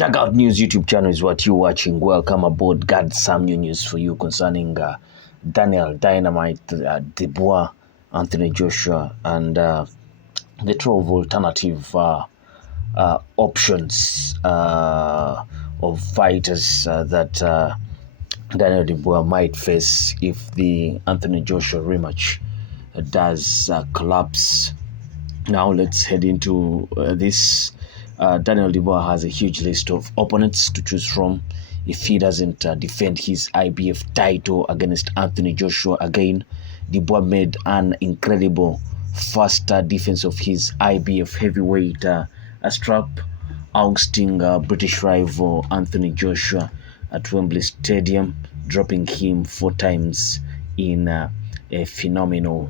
Dugout News YouTube channel is what you're watching. Welcome aboard. Got some new news for you concerning Dynamite, Dubois, Anthony Joshua, and the 12 alternative options of fighters that Daniel Dubois might face if the Anthony Joshua rematch does collapse. Now let's head into this. Daniel Dubois has a huge list of opponents to choose from if he doesn't defend his IBF title against Anthony Joshua again. Dubois made an incredible first defense of his IBF heavyweight strap, ousting British rival Anthony Joshua at Wembley Stadium, dropping him 4 times in a phenomenal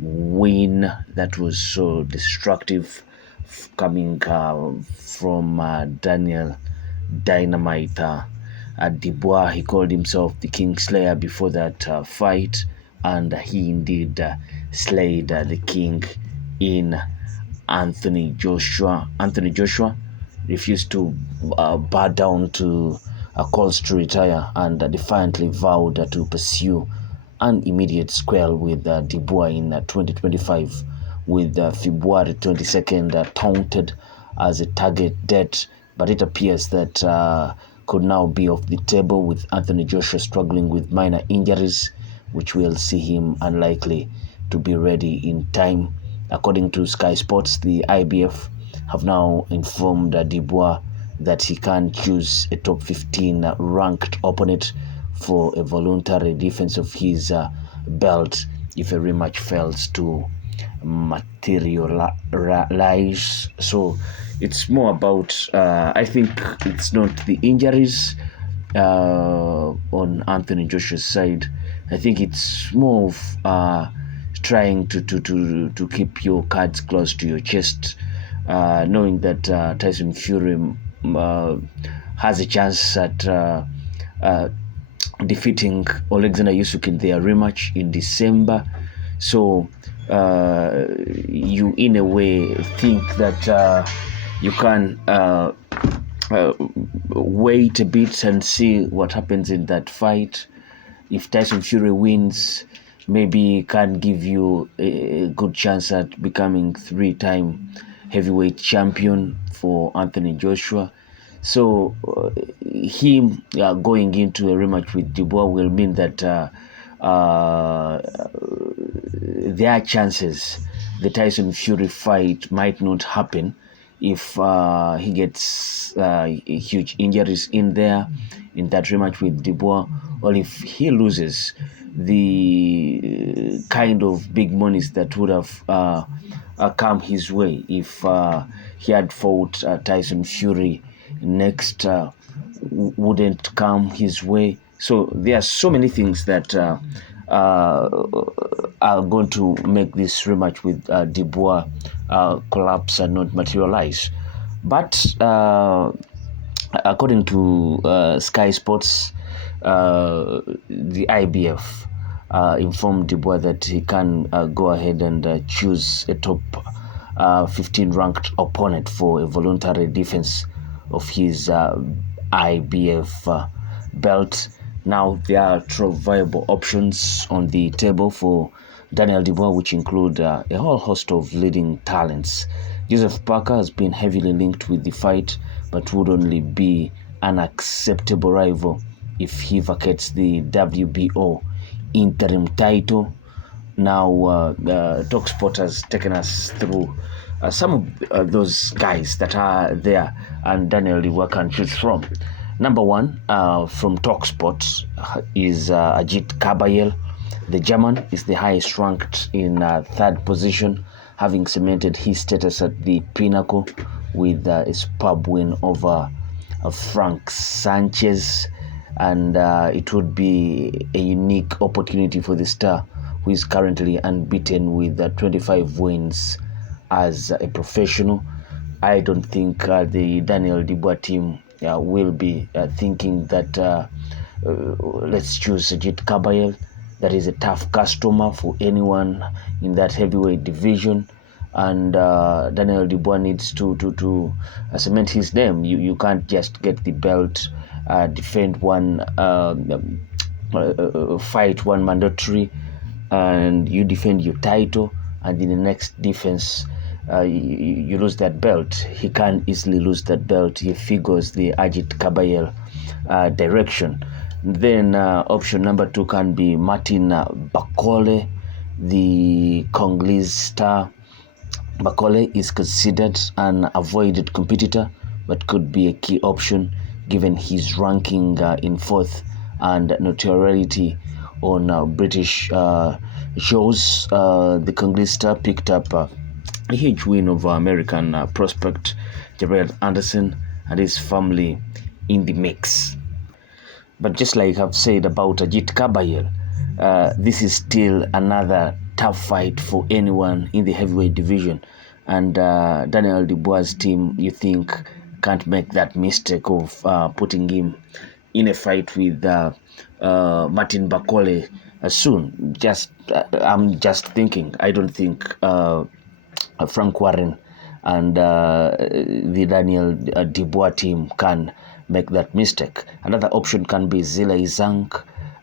win that was so destructive, coming from Daniel Dynamite Dubois. He called himself the Kingslayer before that fight, and he indeed slayed the king in Anthony Joshua. Anthony Joshua refused to bow down to calls to retire and defiantly vowed to pursue an immediate square with Dubois in 2025, with February 22nd taunted as a target date, but it appears that could now be off the table, with Anthony Joshua struggling with minor injuries, which will see him unlikely to be ready in time. According to Sky Sports, the IBF have now informed Dubois that he can choose a top 15 ranked opponent for a voluntary defense of his belt if a rematch fails to materialize. So it's more about, I think it's not the injuries on Anthony Joshua's side. I think it's more of trying to keep your cards close to your chest, knowing that Tyson Fury has a chance at defeating Alexander Usyk in their rematch in December. So you in a way think that you can wait a bit and see what happens in that fight. If Tyson Fury wins, maybe can give you a good chance at becoming 3-time heavyweight champion for Anthony Joshua. So him going into a rematch with Dubois will mean that there are chances the Tyson Fury fight might not happen if he gets huge injuries in there in that rematch with Dubois, or if he loses the kind of big monies that would have come his way if he had fought Tyson Fury next, wouldn't come his way. So there are so many things that are going to make this rematch with Dubois collapse and not materialize. But according to Sky Sports, the IBF informed Dubois that he can go ahead and choose a top 15 ranked opponent for a voluntary defense of his IBF belt. Now there are 12 viable options on the table for Daniel Dubois, which include a whole host of leading talents. Joseph Parker has been heavily linked with the fight, but would only be an acceptable rival if he vacates the WBO interim title. Now TalkSport has taken us through some of those guys that are there and Daniel Dubois can choose from. Number 1 from TalkSport is Ajit Kabayel. The German is the highest ranked in 3rd position, having cemented his status at the pinnacle with a superb win over Frank Sanchez. And it would be a unique opportunity for the star, who is currently unbeaten with 25 wins as a professional. I don't think the Daniel Dubois team will be thinking that let's choose Ajit Kabayel. That is a tough customer for anyone in that heavyweight division. and Daniel Dubois needs to cement his name. You can't just get the belt, defend one, fight one mandatory, and you defend your title, and in the next defense you lose that belt. He can easily lose that belt. He figures the Ajit Kabayel direction. Then option number 2 can be Martin Bakole, the Congolese star. Bakole is considered an avoided competitor, but could be a key option given his ranking in 4th and notoriety on British shows. The Congolese star picked up a huge win over American prospect Jared Anderson and his family in the mix. But just like I've said about Ajit Kabayel, this is still another tough fight for anyone in the heavyweight division. And Daniel Dubois' team, you think, can't make that mistake of putting him in a fight with Martin Bakole soon. I'm just thinking. I don't think Frank Warren and the Daniel Dubois team can make that mistake. Another option can be Zile Zhang.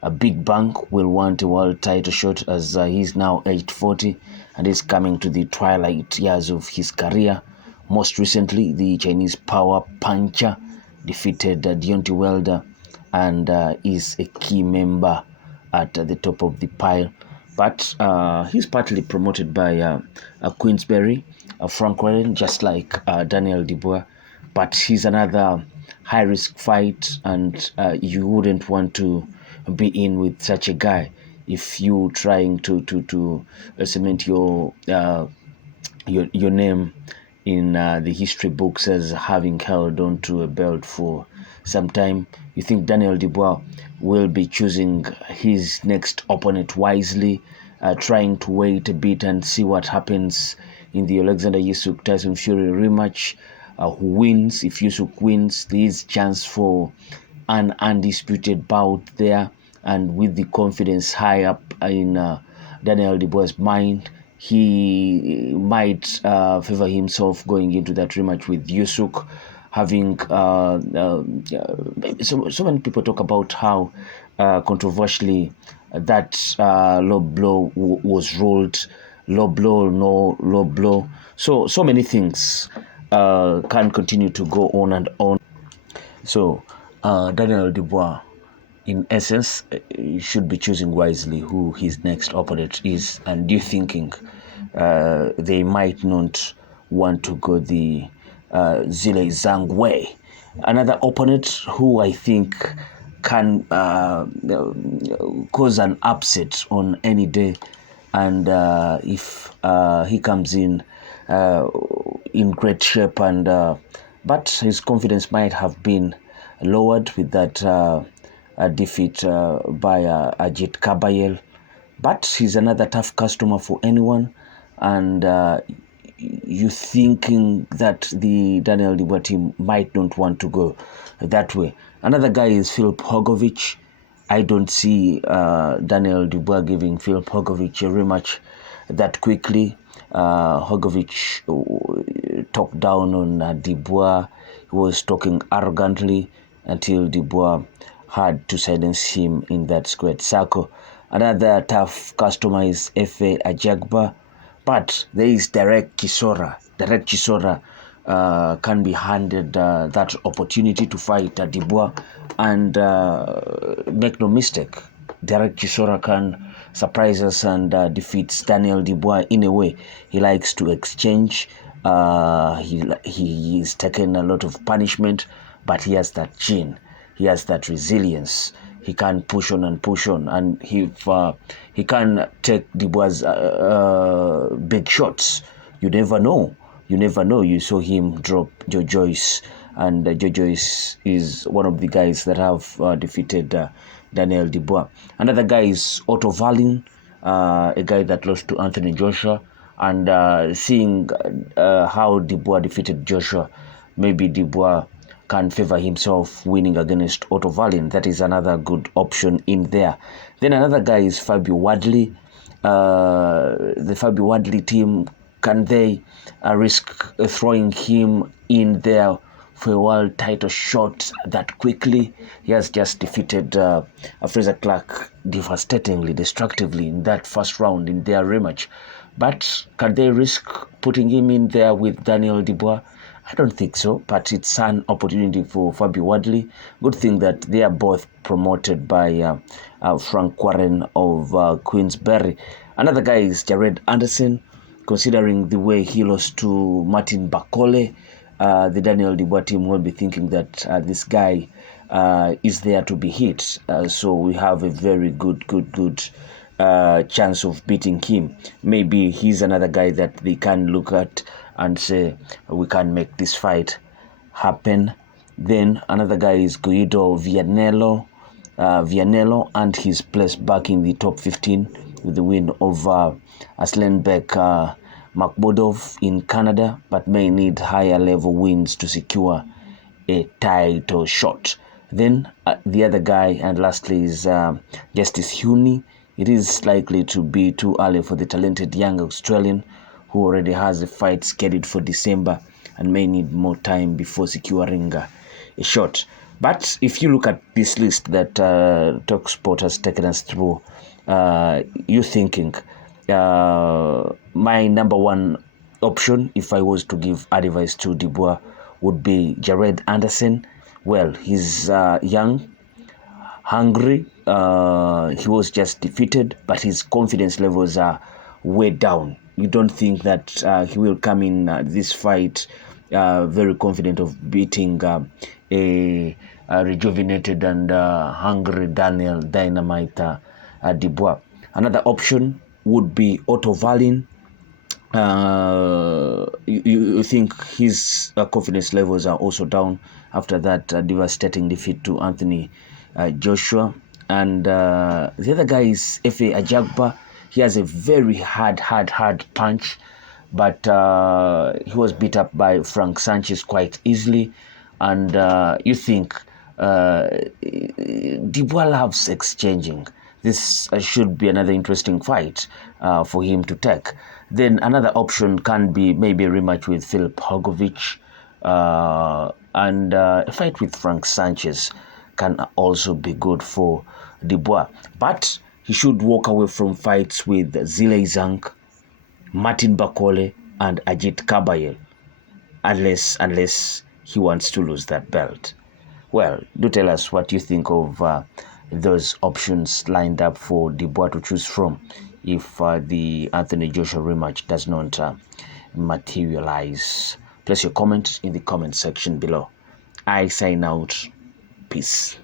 A big bank will want a world title shot as he's now aged 40 and is coming to the twilight years of his career. Most recently, the Chinese power puncher defeated Deontay Wilder and is a key member at the top of the pile. But he's partly promoted by Queensberry, Frank Warren, just like Daniel Dubois. But he's another high-risk fight, and you wouldn't want to be in with such a guy if you trying to cement your name in the history books as having held on to a belt for some time. You think Daniel Dubois will be choosing his next opponent wisely, trying to wait a bit and see what happens in the Alexander Usyk Tyson Fury rematch. Who wins? If Usyk wins, there is chance for an undisputed bout there, and with the confidence high up in Daniel Dubois' mind, he might favor himself going into that rematch with Usyk. Having so many people talk about how controversially that low blow was ruled. Low blow, no low blow. So many things can continue to go on and on. So Daniel Dubois, in essence, should be choosing wisely who his next opponent is, and you thinking they might not want to go the Zile Zhang way. Another opponent who I think can cause an upset on any day, and if he comes in great shape, and but his confidence might have been lowered with that defeat by Ajit Kabayel. But he's another tough customer for anyone, and you thinking that the Daniel Dubois team might not want to go that way. Another guy is Filip Hrgović. I don't see Daniel Dubois giving Filip Hrgović a rematch that quickly. Hrgović talked down on Dubois. He was talking arrogantly until Dubois had to silence him in that squared circle. Another tough customer is Efe Ajagba, but there is Derek Chisora. Derek Chisora can be handed that opportunity to fight Dubois, and make no mistake, Derek Chisora can surprise us and defeats Daniel Dubois in a way. He likes to exchange. He is taken a lot of punishment, but he has that chin. He has that resilience. He can push on, and he can take Dubois' big shots. You never know. You saw him drop Joe Joyce, and Joe Joyce is one of the guys that have defeated Daniel Dubois. Another guy is Otto Wallin, a guy that lost to Anthony Joshua, and seeing how Dubois defeated Joshua, maybe Dubois can favor himself winning against Otto Wallin. That is another good option in there. Then another guy is Fabio Wardley. The Fabio Wardley team can they risk throwing him in there for a world title shot that quickly? He has just defeated Fraser Clark devastatingly, destructively in that first round in their rematch. But can they risk putting him in there with Daniel Dubois? I don't think so, but it's an opportunity for Wardley. Good thing that they are both promoted by Frank Warren of Queensberry. Another guy is Jared Anderson. Considering the way he lost to Martin Bakole, the Daniel Dubois team will be thinking that this guy is there to be hit. So we have a very good chance of beating him. Maybe he's another guy that they can look at and say, we can make this fight happen. Then another guy is Guido Vianello, and he's placed back in the top 15 with the win over Aslanbek Makhmudov in Canada, but may need higher level wins to secure a title shot. Then the other guy, and lastly, is Justice Huni. It is likely to be too early for the talented young Australian who already has a fight scheduled for December and may need more time before securing a shot. But if you look at this list that TalkSport has taken us through, you're thinking my number one option, if I was to give advice to Dubois, would be Jared Anderson. Well, he's young, hungry. He was just defeated, but his confidence levels are way down. You don't think that he will come in this fight very confident of beating a rejuvenated and hungry Dynamite Dubois. Another option would be Otto Wallin. You think his confidence levels are also down after that devastating defeat to Anthony Joshua. And the other guy is Efe Ajagba. He has a very hard punch, but he was beat up by Frank Sanchez quite easily. And you think Dubois loves exchanging. This should be another interesting fight for him to take. Then another option can be maybe a rematch with Filip Hrgovic, and a fight with Frank Sanchez can also be good for Dubois. But he should walk away from fights with Zile Zank, Martin Bakole, and Ajit Kabayel, unless he wants to lose that belt. Well, do tell us what you think of those options lined up for Dubois to choose from if the Anthony Joshua rematch does not materialize. Place your comment in the comment section below. I sign out. Peace.